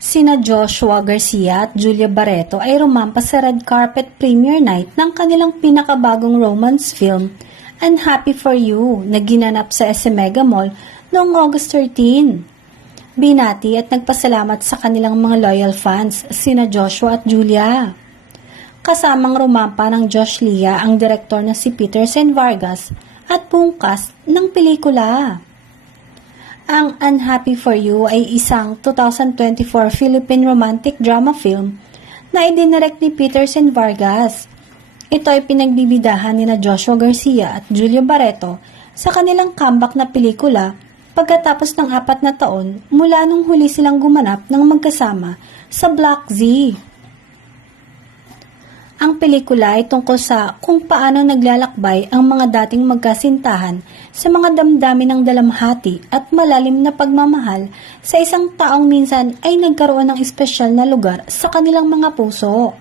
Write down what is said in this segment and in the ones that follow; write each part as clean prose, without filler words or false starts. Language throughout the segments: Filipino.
Sina Joshua Garcia at Julia Barreto ay rumampas sa red carpet premiere night ng kanilang pinakabagong romance film, Unhappy for You, na ginanap sa SM Mega Mall noong August 13. Binati at nagpasalamat sa kanilang mga loyal fans, sina Joshua at Julia. Kasamang rumampa ng Josh Lia ang direktor na si Peter Sen Vargas at buong cast ng pelikula. Ang Unhappy for You ay isang 2024 Philippine romantic drama film na idinirect ni Peter Sen Vargas. Ito ay pinagbibidahan ni Joshua Garcia at Julia Barreto sa kanilang comeback na pelikula pagkatapos ng 4 na taon mula nung huli silang gumanap ng magkasama sa Block Z. Ang pelikula ay tungkol sa kung paano naglalakbay ang mga dating magkasintahan sa mga damdamin ng dalamhati at malalim na pagmamahal sa isang taong minsan ay nagkaroon ng espesyal na lugar sa kanilang mga puso.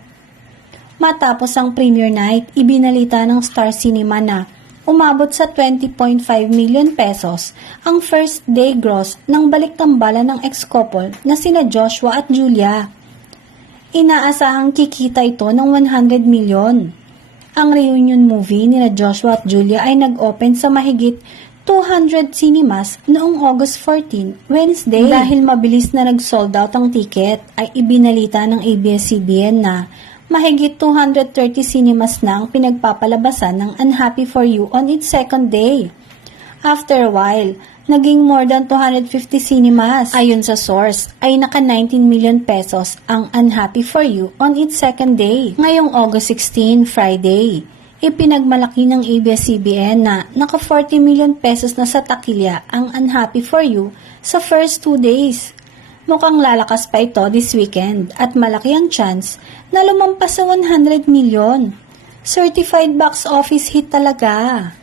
Matapos ang premiere night, ibinalita ng Star Cinema na umabot sa 20.5 million pesos ang first day gross ng baliktambala ng ex-couple na sina Joshua at Julia. Inaasahang kikita ito ng 100 million. Ang reunion movie nila Joshua at Julia ay nag-open sa mahigit 200 cinemas noong August 14, Wednesday. Dahil mabilis na nag-sold out ang ticket, ay ibinalita ng ABS-CBN na mahigit 230 cinemas na ang pinagpapalabasan ng Unhappy for You on its second day. After a while, naging more than 250 cinemas. Ayon sa source, ay naka 19 million pesos ang Unhappy for You on its second day. Ngayong August 16, Friday, ipinagmalaki ng ABS-CBN na naka 40 million pesos na sa takilya ang Unhappy for You sa first 2 days. Mukhang lalakas pa ito this weekend at malaki ang chance na lumampas sa 100 million. Certified box office hit talaga.